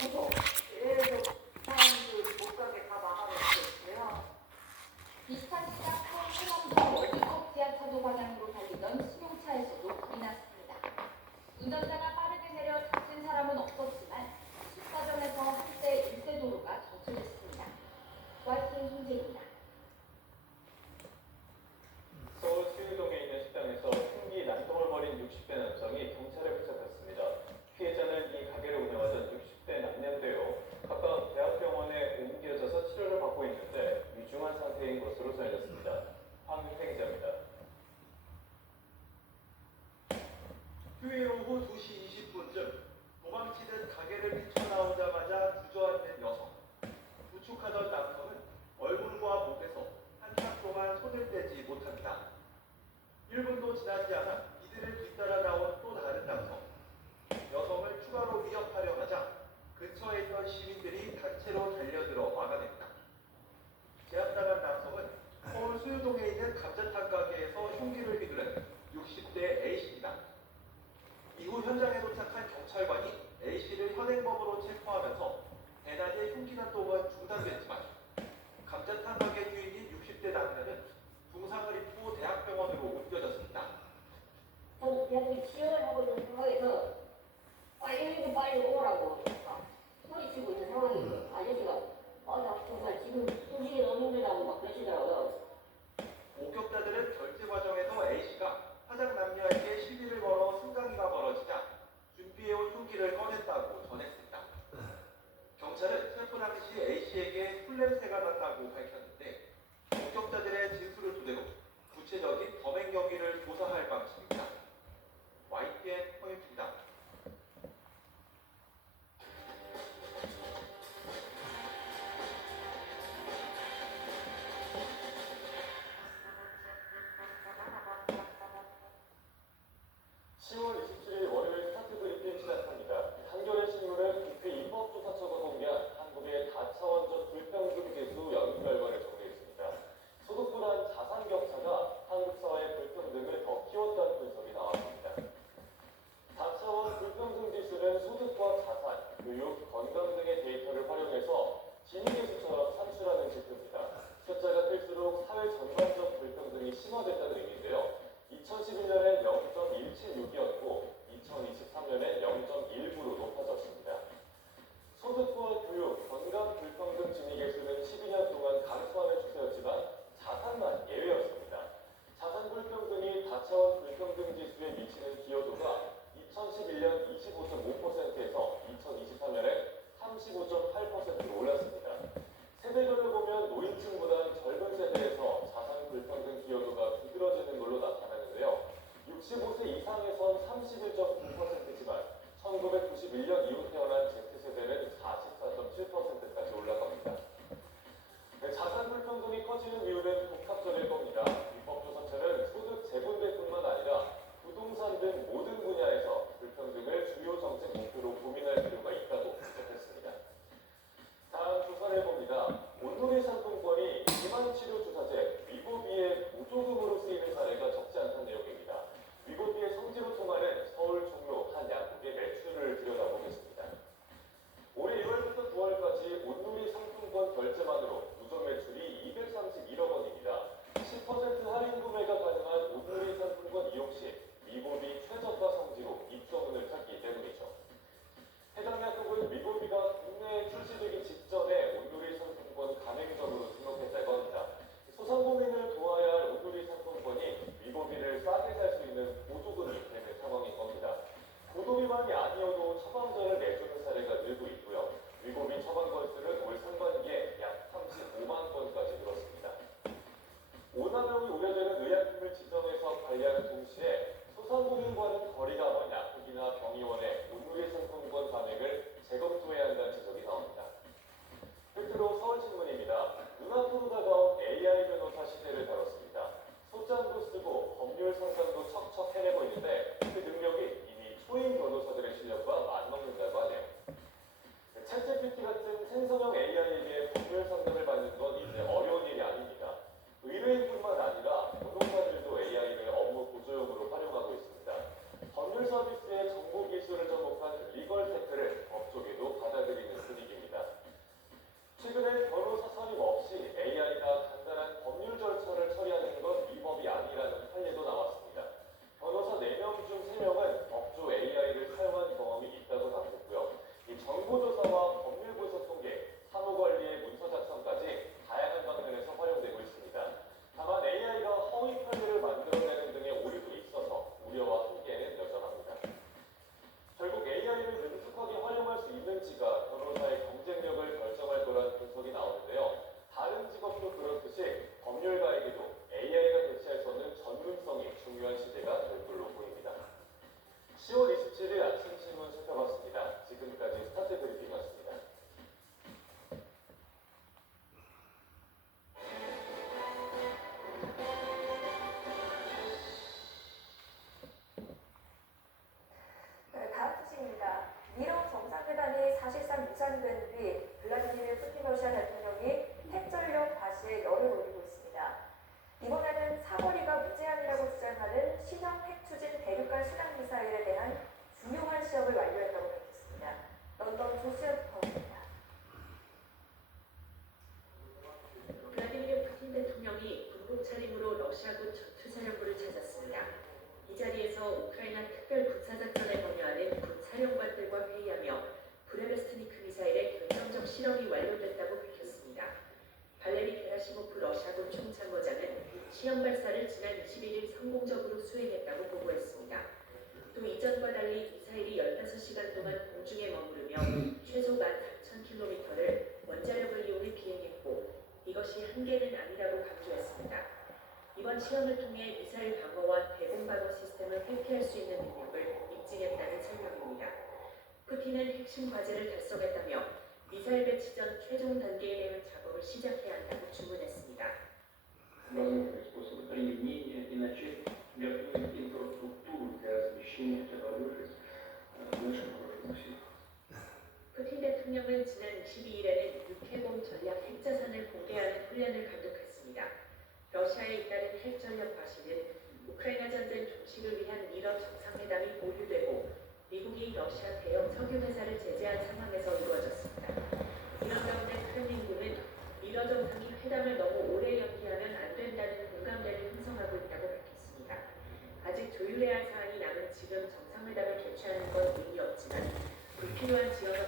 계속 계속 사람들 못 가게 다 막아놓고 비슷한 시각 서울 월드컵 지하차도 방향으로 달리던 승용차에서도 불이 났습니다. 운전자가 빠르게 내려 다친 사람은 없었지만 수과점에서 한때 일대 도로가 정체됐습니다. YTN 송재입니다. 서울 수유동에 있는 식당에서 흉기 난동을 벌인 60대 남성이 경찰에 붙잡혔습니다. 피해자는 이 가게를 운영하던 60대 남녀인데요. 가까운 대학병원에 옮겨져서 치료를 받고 있는데 위중한 상태인 것으로 전해졌습니다. 황윤태 기자입니다. 휴일 오후 2시 20분쯤 도망치듯 가게를 뛰쳐나오자마자 주저앉는 여성. 부축하던 남성은 얼굴과 목에서 한참 동안 손을 떼지 못합니다. 1분도 지나지 않아 이들을 뒤따라 나온 또 다른 남성. 여성을 추가로 위협하려 하자 근처에 있던 시민들이 단체로 달려들어 막아냈다. 제압당한 남성은 서울 수유동에 있는 감자탕 가게에서 흉기를 휘두른 60대 A씨입니다. 이후 현장에 도착한 경찰관이 A씨를 현행범으로 체포하면서 대낮에 흉기 난동은 중단됐지만 감자탕 가게 주인인 60대 남녀는 중상을 입고 대학병원으로 옮겨졌습니다. 저는 그냥 지원을 하고 있는 상황에서 빨리 오라고 소리치고 있는 상황이에요. 아저씨가 나 정말 지금 숨쉬기 너무 힘들다고 막 그러시더라고요. 목격자들은 결제 과정에서 A씨가 화장 남녀에게 시비를 걸어 승강기가 벌어지자 준비해온 흉기를 꺼냈다고 전했습니다. 경찰은 체포 당시 A씨에게 술 냄새가 났다고 밝혔는데 목격자들의 진술을 토대로 구체적인 범행 경위를 조사할 방침입니다. YTN 황윤주입니다. 월요일 스타트 브리핑 시작합니다. 한겨레 신문은 국회 입법조사처가 공개한 한국의 다차원적 불평등 지수 연구 결과를 정리했습니다. 소득보단 자산 격차가 한국 사회의 불평등을 더 키웠다는 분석이 나왔습니다. 다차원 불평등 지수는 소득과 자산, 교육, 건강 등의 데이터를 활용해서 지니계수처럼 산출하는 지표입니다. 숫자가 클수록 사회 전반적 불평등이 심화됐다는 의미인데요. 2011년엔 0.176이었고 2023년엔 0.19로 높아졌습니다. 소득과 교육, 건강 불평등 진위계수는 12년 동안 감소하는 추세였지만 자산만 예외였습니다. 자산 불평등이 다차원 불평등 지수에 미치는 기여도가 2011년 25.5%에서 2023년에 35.8%로 올랐습니다. 세대별로 보면 노인층보다는 젊은 세대에서 자산 불평등 기여도가 두드러지는 걸로 나타나는데요. 65세 이상에선 31.9%지만 1991년 이후 태어난 Z세대는 44.7%까지 올라갑니다. 자산 불평등이 커지는 이유는 복합적일 겁니다. 입법조사처는 소득 재분배뿐만 아니라 부동산 등 모든 분야에서 불평등을 주요 정책 목표로 고민할 필요가 있다고 지적했습니다. 다음 조사를 해봅니다. 온누리 상품권이 비만치료주사제 위고비의 보조금으로 쓰이는 사례가 적지 않다는 내용입니다. 위고비의 성지로 통하는 서울 종로 한 약국의 매출을 들여다보겠습니다. 올해 1월부터 9월까지 온누리 상품권 결제만으로 누적 매출이 231억 원입니다. 10% 할인 구매가 가능한 온누리 상품권 이용 시 위고비 최저가 성지로 입소문을 탔기 때문이죠. 해당 약국은 위고비가 국내에 출시되기 직전에 온누리 상품권 가맹점으로 등록했다고 합니다. 소상공인을 도와야 할 온누리 상품권이 위고비를 싸게 살 수 있는 보조금이 되는 상황인 겁니다. 고도비만이 아니어도 처방전을 내주는 사례가 늘고 있고요. 위고비 처방 건수는 올 상반기에 약 35만 건까지 늘었습니다. 오남용이 우려되는 의약품을 지정해서 관리하는 동시에 소상공인과는 거리가 먼 약국이나 병의원의 온누리 상품권 가맹을 재검토해야 한다는 지적이 나옵니다. 끝으로 서울신문입니다. 눈앞으로 다가온 AI 변호사 시대를 다뤘습니다. 소장도 쓰고 법률 상담도 척척 해내고 있는데 그 능력이 이미 초임 변호사들의 실력과 맞먹는다고 하네요. 챗GPT 같은 생성형 AI에게 법률 상담을 받는 건 이제 어려운 일이 아닙니다. 의뢰인뿐만 아니라 변호사들도 AI를 업무 보조용으로 활용하고 있습니다. 법률 서비스의 정보 기술을 접목한 리걸 테크를 법조계도 받아들이는 시험 발사를 지난 21일 성공적으로 수행했다고 보고했습니다. 또 이전과 달리 미사일이 15시간 동안 공중에 머무르며 최소 14,000km를 원자력을 이용해 비행했고 이것이 한계는 아니라고 강조했습니다. 이번 시험을 통해 미사일 방어와 대공 방어 시스템을 회피할 수 있는 능력을 입증했다는 설명입니다. 푸틴은 핵심 과제를 달성했다며 미사일 배치 전 최종 단계에 대한 작업을 시작해야 한다고 주문했습니다. Разработать способы применения и начать готовить инфраструктуру для размещения этого оружия в наших вооруженных силах. 푸틴 대통령은 지난 22일에는 육해공 전략 핵자산을 공개하는 훈련을 감독했습니다. 러시아에 잇따른 핵전력 과시는 우크라이나 전쟁 종식을 위한 미러 정상회담이 보류되고 미국이 러시아 대형 석유 회사를 제재한 상황에서 이루어졌습니다. 이런 가운데 크렘린궁은 미러 정상이 회담을 너무 오래 연기하면 안 된다는 공감대를 형성하고 있다고 밝혔습니다. 아직 조율해야 할 사안이 남은 지금 정상회담을 개최하는 건 의미 없지만 불필요한 지연을